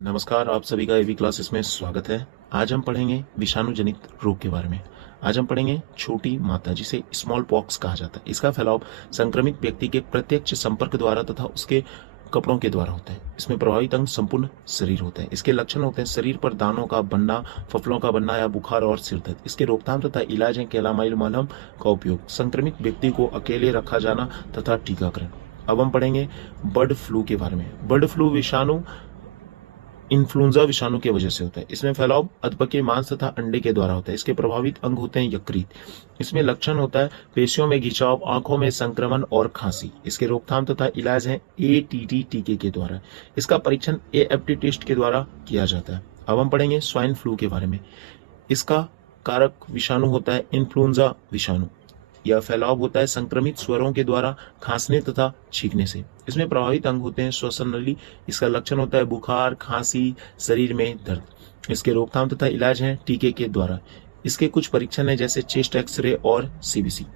नमस्कार, आप सभी का एबी क्लासेस में स्वागत है। आज हम पढ़ेंगे विषाणु जनित रोग के बारे में। आज हम पढ़ेंगे छोटी माता, जिसे स्मॉल पॉक्स कहा जाता है। इसका फैलाव संक्रमित व्यक्ति के प्रत्यक्ष संपर्क द्वारा तथा उसके कपड़ों के द्वारा होता है। इसमें प्रभावित अंग संपूर्ण शरीर होता है। इसके लक्षण होते हैं शरीर पर दानों का बनना, फफलों का बनना या बुखार और सिर दर्द। इसके रोकथाम तथा इलाज है कैलामाइल मलहम का उपयोग, संक्रमित व्यक्ति को अकेले रखा जाना तथा टीकाकरण। अब हम पढ़ेंगे बर्ड फ्लू के बारे में। बर्ड फ्लू विषाणु इन्फ्लुएंजा विषाणु की वजह से होता है। इसमें फैलाव अधपके मांस तथा अंडे के द्वारा होता है। इसके प्रभावित अंग होते हैं यकृत। इसमें लक्षण होता है पेशियों में खिंचाव, आंखों में संक्रमण और खांसी। इसके रोकथाम तथा इलाज है एटीटी टीके के द्वारा। इसका परीक्षण एएफटी टेस्ट के द्वारा किया जाता है। अब हम पढ़ेंगे स्वाइन फ्लू के बारे में। इसका कारक विषाणु होता है इन्फ्लुएंजा विषाणु। यह फैलाव होता है संक्रमित स्वरों के द्वारा खांसने तथा छींकने से। इसमें प्रभावित अंग होते हैं श्वसन नली। इसका लक्षण होता है बुखार, खांसी, शरीर में दर्द। इसके रोकथाम तथा इलाज है टीके के द्वारा। इसके कुछ परीक्षण है जैसे चेस्ट एक्सरे और सीबीसी।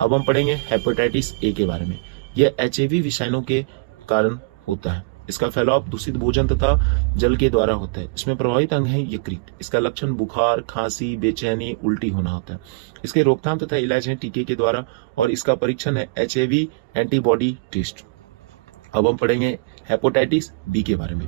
अब हम पढ़ेंगे हेपेटाइटिस ए के बारे में। यह एचआईवी विषाणु के कारण होता है। इसका फैलाव दूषित भोजन तथा जल के द्वारा होता है। इसमें प्रभावित अंग है यकृत। इसका लक्षण बुखार, खांसी, बेचैनी, उल्टी होना होता है। इसके रोकथाम तथा इलाज है टीके के द्वारा और इसका परीक्षण है एचआईवी एंटीबॉडी टेस्ट। अब हम पढ़ेंगे हेपेटाइटिस बी के बारे में।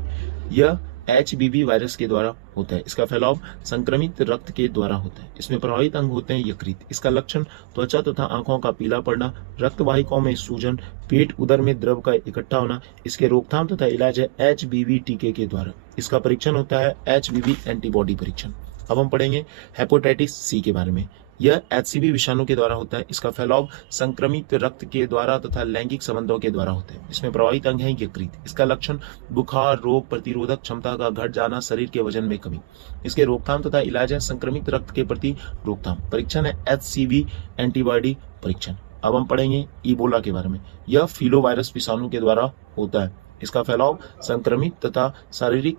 यह एचबीवी वायरस के द्वारा होता है। इसका फैलाव संक्रमित रक्त के द्वारा होता है। इसमें प्रभावित अंग होते हैं यकृत। इसका लक्षण त्वचा तथा आंखों का पीला पड़ना, रक्त वाहिकाओं में सूजन, पेट उदर में द्रव का इकट्ठा होना। इसके रोकथाम तथा इलाज है एचबीवी टीके के द्वारा। इसका परीक्षण होता है एचबीवी एंटीबॉडी परीक्षण। अब हम पढ़ेंगे हेपेटाइटिस सी के बारे में। यह एचसीवी विषाणु के द्वारा होता है। इसका फैलाव संक्रमित रक्त के द्वारा तथा लैंगिक संबंधों के द्वारा होता है। इसमें प्रभावित अंग है यकृत। इसका लक्षण बुखार, रोग प्रतिरोधक क्षमता का घट जाना, शरीर के वजन में कमी। इसके रोकथाम तथा इलाज है संक्रमित रक्त के प्रति रोकथाम। परीक्षण है एचसीवी एंटीबॉडी परीक्षण। अब हम पढ़ेंगे इबोला के बारे में। यह फिलोवायरस विषाणु के द्वारा होता है। इसका फैलाव संक्रमित तथा शारीरिक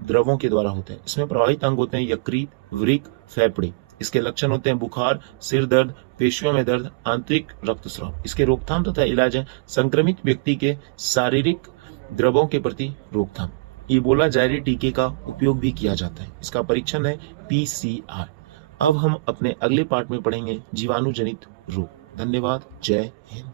द्रवों के द्वारा होता है। इसमें प्रभावित अंग होते हैं यकृत, वृक्क, फेफड़े। इसके लक्षण होते हैं बुखार, सिर दर्द, पेशियों में दर्द, आंतरिक रक्तस्राव। इसके रोकथाम तथा इलाज है संक्रमित व्यक्ति के शारीरिक द्रवों के प्रति रोकथाम। इबोला जायरी टीके का उपयोग भी किया जाता है। इसका परीक्षण है पीसीआर। अब हम अपने अगले पार्ट में पढ़ेंगे जीवाणु जनित रोग। धन्यवाद। जय हिंद।